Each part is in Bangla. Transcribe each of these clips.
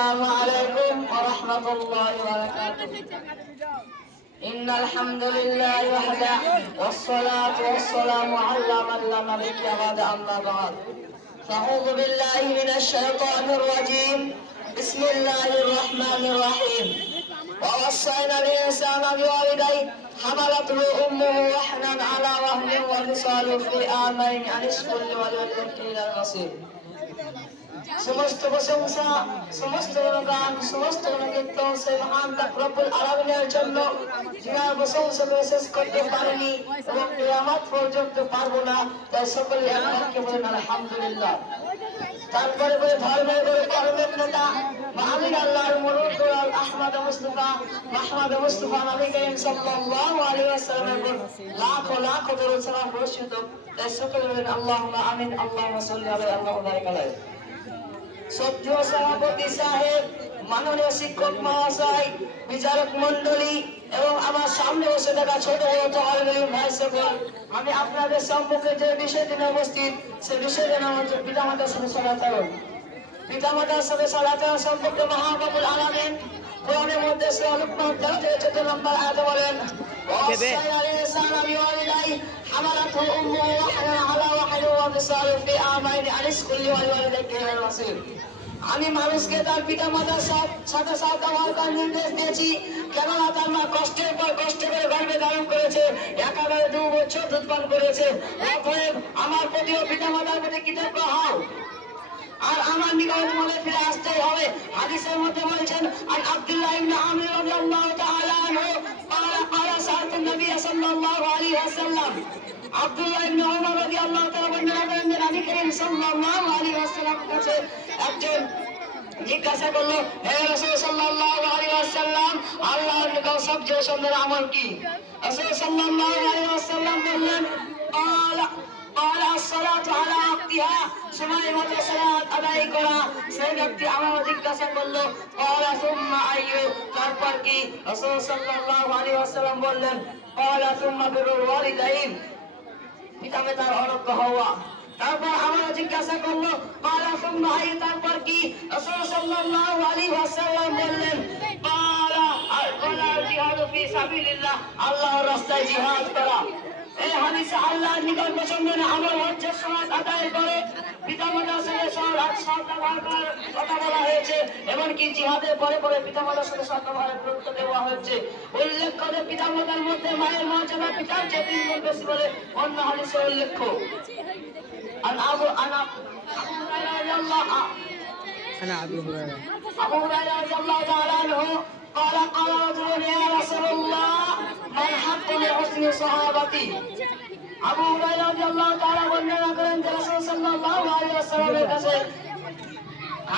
السلام عليكم ورحمة الله وبركاته. إن الحمد لله وحده والصلاة والسلام على من لا نبي بعد أما بعد فأعوذ بالله من الشيطان الرجيم بسم الله الرحمن الرحيم ووصينا الإنسان بوالديه حملته أمه وحنا على وهن وفصاله في عامين أن اشكر لي ولوالديك إلى المصير. সমস্ত প্রশংসা সমস্ত গুণগান সমস্ত গুণকীর্ত সেই মহান রব্বুল আলামিনের জন্য যার প্রশংসা শেষ করতে পারেনি এবং কিয়ামত পর্যন্ত পারবো না, তাই সকলে একবারকে বলেন আলহামদুলিল্লাহ। তারপরে বলে ধর্মের বলে কর্মের নেতা মহাবীর আল্লাহর মুরুদ আহমদ মুস্তাফা নবী করিম সাল্লাল্লাহু আলাইহি ওয়াসাল্লামের উপর লাখো লাখো দরুদ সালাম বর্ষিত, তাই সকলে বলেন আল্লাহুম্মা আমিন। আল্লাহুম্মা সাল্লি আলাইহি আল্লাহু বারিক আলাইহি। সভ্য সভাপতি সাহেব, মাননীয় শিক্ষক মহাশয়, বিচারক মন্ডলী এবং আমার সামনে বসে থাকা ছোট বড় ভাই সকল, আমি আপনাদের সম্মুখে যে বিষয়টি নিয়ে উপস্থিত সে বিষয়টি নাম হচ্ছে পিতামাতার সাথে সালাত। পিতামাতার সাথে সালাত সম্পর্কে মহাবাবুল আলামিন কোরআনের মধ্যে সূরা লুকমান 13 নম্বর আয়াতে বলেন ওয়াসাইনা লিনসানা বিওয়ালিদাইহি হামালাতহু উম্মুহু ওয়াহনান আলা ওয়াহনিহি ওয়া ফিসালুহু ফি আমাইনি আন ইশকুর লিওয়ালিদাইকা ইলাল মাসির। আমি মানুষকে তার পিতা মাতার সাথে সাথ দেওয়ার নির্দেশ দিয়েছি, কেননা তার মা কষ্টের পর কষ্ট করে গর্ভে ধারণ করেছে, একেবারে 2 বছর দুধ পান করেছে। অতএব আমার প্রতি ও পিতা মাতার প্রতি কৃতজ্ঞ হও আর আমার নিকট মনে ফিরে আসতেই হবে। হাদিসের মধ্যে বলছেন আর আব্দুল্লাহ ইবনে আমির রাদিয়াল্লাহু তাআলা আনহু ক্বালা সাআতুন নবী সাল্লাল্লাহু আলাইহি ওয়াসাল্লাম। আব্দুল্লাহ ইবনে ওমর রাদিয়াল্লাহু তাআলা বর্ণনা করেন যে নবী করিম সাল্লাল্লাহু আলাইহি ওয়াসাল্লামের কাছে একজন জিজ্ঞাসা করলো, হে রাসূল সাল্লাল্লাহু আলাইহি ওয়াসাল্লাম, আল্লাহর নিকট সবচেয়ে সুন্দর আমল কি? রাসূল সাল্লাল্লাহু আলাইহি ওয়াসাল্লাম বললেন as-salatu ala waqtiha, সময় মতো সালাত আদায় করা। সেই ব্যক্তি আমার জিজ্ঞাসা করলো ক্বালা সুম্মা আইয়ু, তারপর কি? রাসূল সাল্লাল্লাহু আলাইহি ওয়াসাল্লাম বললেন ক্বালা সুম্মা বিরুল ওয়ালিদাইন, পিতামাতার অনুগ্রহ হওয়া। তারপর আমরা জিজ্ঞাসা করলো ক্বালা সুম্মা আইয়ু, তারপর কি? রাসূল সাল্লাল্লাহু আলাইহি ওয়াসাল্লাম বললেন ক্বালা জিহাদু ফি সাবিলিল্লাহ, আল্লাহর রাস্তায় জিহাদ করা। এই হাদিসে আল্লাহর নিকট পছন্দ না আমল হচ্ছে সালাত আদায় করে পিতামাতার সাথে সালাত ব্যবহার করার কথা বলা হয়েছে, এমনকি জিহাদের পরে পরে পিতামাতার সাথে সালাত ব্যবহারের গুরুত্ব দেওয়া হচ্ছে। উল্লেখ করে পিতামাতার মধ্যে মায়ের মর্যাদা পিতার চেয়ে 3 গুণ বেশি বলে অন্য হাদিসে উল্লেখ। আবু হুরায়রা রাদিয়াল্লাহু তাআলা আনহু قال رجل يا رسول الله ما الحق لحسن صحابتي। আবু হুরায়রা রাদিয়াল্লাহু তাআলা বর্ণনা করেন যে রাসূল সাল্লাল্লাহু আলাইহি ওয়াসাল্লামের কাছে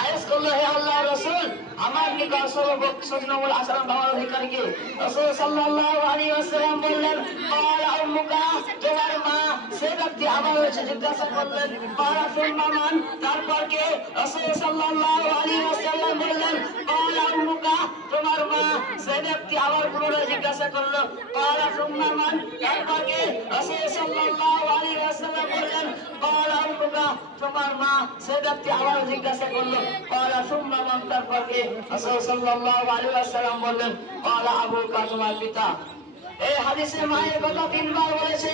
আয়েশ করলো, হে আল্লাহর রাসূল, আমার নিকট সর্বশ্রেষ্ঠ আচরণ ভাবার অধিকার কি? রাসূল সাল্লাল্লাহু আলাইহি ওয়াসাল্লাম বললেন ক্বালা উম্মুকা, তোমার মা। সে ব্যক্তি আবার জিজ্ঞাসা করলেন ক্বালা সুম্মা মান, তারপর কে? রাসূল সাল্লাল্লাহু আলাইহি ওয়াসাল্লাম বললেন ক্বালা উম্মুকা, তোমার মা। সে ব্যক্তি আবার পুনরায় জিজ্ঞাসা করলো ক্বালা সুম্মা মান, তারপর কে? রাসূল সাল্লাল্লাহু আলাইহি ওয়াসাল্লাম বললেন ক্বালা উম্মুকা, তোমার মা। সে ব্যক্তি আবার জিজ্ঞাসা করলো ক্বালা সুম্মা মান, তারপর কে? রাসূল সাল্লাল্লাহু আলাইহি ওয়াসাল্লাম বললেন ক্বালা আবুকা, তোমার পিতা। এই হাদিসে মায়ের কথা 3 বার বলেছে,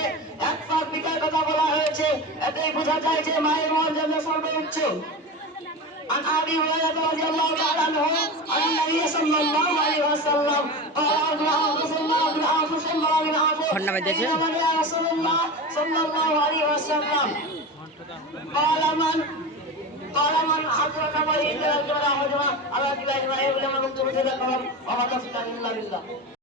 একবার পিতার কথা বলা হয়েছে। এতেই বোঝা যায় যে মায়ের মর্যাদা সর্বোচ্চ। عن أبي هريرة رضي الله تعالى عنه عن النبي صلى الله عليه وسلم قال ابن عباس الله ابن عباس الله بن عباس يا رسول الله صلى الله عليه وسلم قال من حضرك وإن الجمرة حجمة على كلا جماعة ولا من مكتوب جدا كلام وما تفتح إلا بالله.